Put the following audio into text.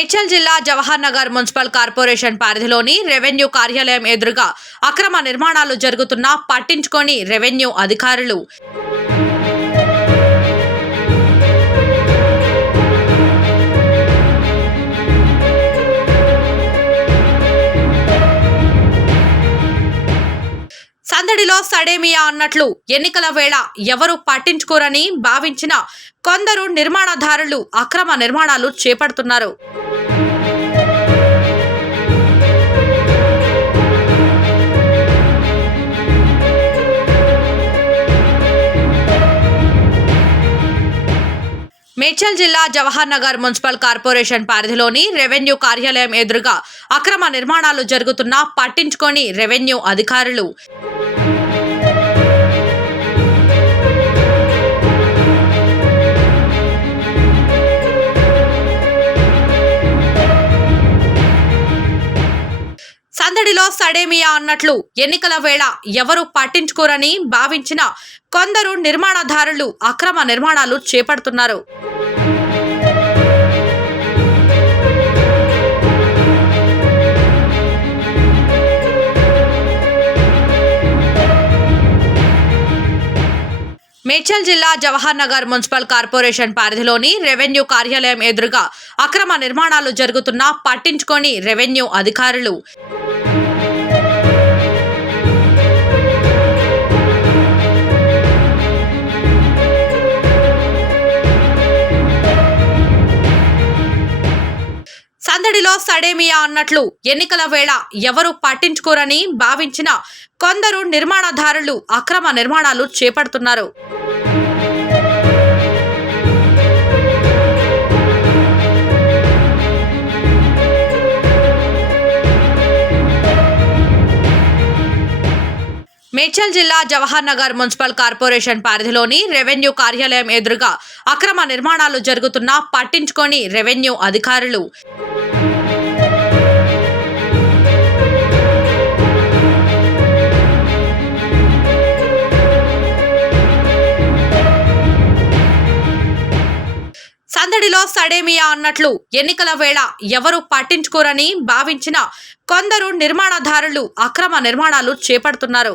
మేడ్చల్ జిల్లా Jawahar Nagar municipal corporation పరిధిలోని revenue కార్యాలయం ఎదురుగా అక్రమ నిర్మాణాలు జరుగుతున్నా పట్టించుకొని రెవెన్యూ అధికారులు. సందడిలో సడేమియా అన్నట్లు ఎన్నికల వేళ ఎవరు పట్టించుకోరని భావించిన కొందరు నిర్మాణదారులు అక్రమ నిర్మాణాలు చేపడుతున్నారు. మేడ్చల్ జిల్లా జవహర్ నగర్ మున్సిపల్ కార్పొరేషన్ పరిధిలోని రెవెన్యూ కార్యాలయం ఎదురుగా అక్రమ నిర్మాణాలు జరుగుతున్నా పట్టించుకొని రెవెన్యూ అధికారులు సందడిలో సడేమియా అన్నట్లు ఎన్నికల వేళ ఎవరు పట్టించుకోరని భావించిన కొందరు నిర్మాణదారులు అక్రమ నిర్మాణాలు చేపడుతున్నారు. మేడ్చల్ జిల్లా జవహర్ నగర్ మున్సిపల్ కార్పొరేషన్ పరిధిలోని రెవెన్యూ కార్యాలయం ఎదురుగా అక్రమ నిర్మాణాలు జరుగుతున్నా పట్టించుకొని రెవెన్యూ అధికారులు సందడిలో సడేమియా అన్నట్లు ఎన్నికల వేళ ఎవరు పట్టించుకోరని భావించిన కొందరు నిర్మాణదారులు అక్రమ నిర్మాణాలు చేపడుతున్నారు. మేడ్చల్ జిల్లా జవహర్ నగర్ మున్సిపల్ కార్పొరేషన్ పరిధిలోని రెవెన్యూ కార్యాలయం ఎదురుగా అక్రమ నిర్మాణాలు జరుగుతున్నా పట్టించుకొని రెవెన్యూ అధికారులు ఆఫ్ సడేమియా అన్నట్లు ఎన్నికల వేళ ఎవరు పట్టించుకోరని భావించిన కొందరు నిర్మాణదారులు అక్రమ నిర్మాణాలు చేపడుతున్నారు.